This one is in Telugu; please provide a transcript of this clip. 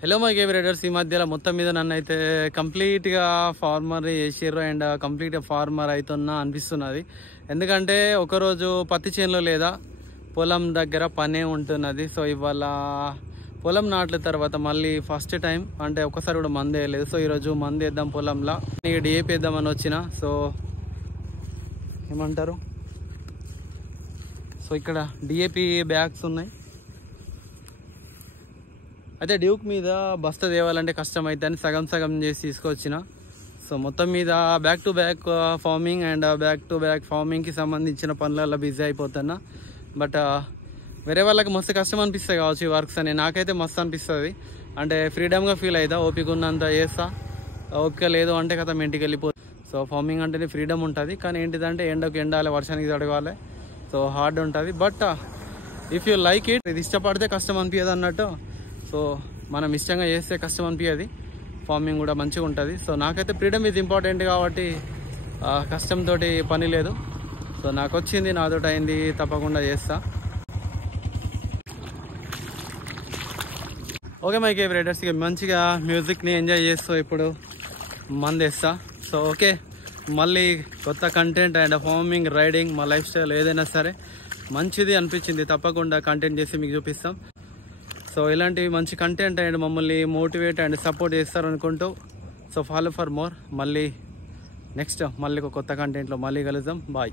Hello my game riders. ఈ మధ్యలో మొత్తం మీద నన్ను అయితే కంప్లీట్గా ఫార్మర్ చేసిర్రు అండ్ కంప్లీట్గా ఫార్మర్ అవుతున్నా అనిపిస్తున్నది. ఎందుకంటే ఒకరోజు పత్తి చేనులో లేదా పొలం దగ్గర పనే ఉంటున్నది. సో ఇవాళ పొలం నాట్ల తర్వాత మళ్ళీ ఫస్ట్ టైం అంటే ఒకసారి కూడా మందు వేయలేదు. సో ఈరోజు మందు వేద్దాం పొలంలో, డిఏపి వేద్దామని వచ్చిన. సో ఏమంటారు, సో ఇక్కడ డిఏపి బ్యాగ్స్ ఉన్నాయి. అయితే డ్యూక్ మీద బస్తా తేవాలంటే కష్టం అవుతుంది, సగం సగం చేసి తీసుకొచ్చిన. సో మొత్తం మీద back to back farming and back to back ఫార్మింగ్కి సంబంధించిన పనులలో బిజీ అయిపోతున్నా. బట్ వేరే వాళ్ళకి మస్తు కష్టం అనిపిస్తాయి కావచ్చు ఈ వర్క్స్ అని, నాకైతే మస్తు అనిపిస్తుంది. అంటే ఫ్రీడమ్గా ఫీల్ అవుతా, ఓపిక ఉన్నంత చేస్తా, ఓపిక లేదు అంటే కదా ఇంటికి వెళ్ళిపోతుంది. సో ఫార్మింగ్ అంటేనే ఫ్రీడమ్ ఉంటుంది, కానీ ఏంటిదంటే ఎండకు ఎండాలి, వర్షానికి తడవాలి. సో హార్డ్ ఉంటుంది. But if you like it, ఇది ఇష్టపడితే కష్టం అనిపించదు అన్నట్టు. సో మనం ఇష్టంగా చేస్తే కష్టం అనిపించదు, ఫార్మింగ్ కూడా మంచిగా ఉంటుంది. సో నాకైతే ఫ్రీడమ్ ఇది ఇంపార్టెంట్ కాబట్టి కష్టంతో పని లేదు. సో నాకు వచ్చింది, నాతోటి అయింది, తప్పకుండా చేస్తా. ఓకే మై గేమ్ రైడర్స్, ఇక మంచిగా మ్యూజిక్ని ఎంజాయ్ చేస్తూ ఇప్పుడు మందేస్తా. సో ఓకే, మళ్ళీ కొత్త కంటెంట్ అండ్ ఫార్మింగ్, రైడింగ్, మా లైఫ్ స్టైల్ ఏదైనా సరే మంచిది అనిపించింది, తప్పకుండా కంటెంట్ చేసి మీకు చూపిస్తాం. సో ఇలాంటి మంచి కంటెంట్ అండ్ మమ్మల్ని మోటివేట్ అండ్ సపోర్ట్ చేస్తారు అనుకుంటూ, సో ఫాలో ఫర్ మోర్. మళ్ళీ నెక్స్ట్ మళ్ళీ ఒక కొత్త కంటెంట్లో మళ్ళీ కలుద్దాం. బాయ్.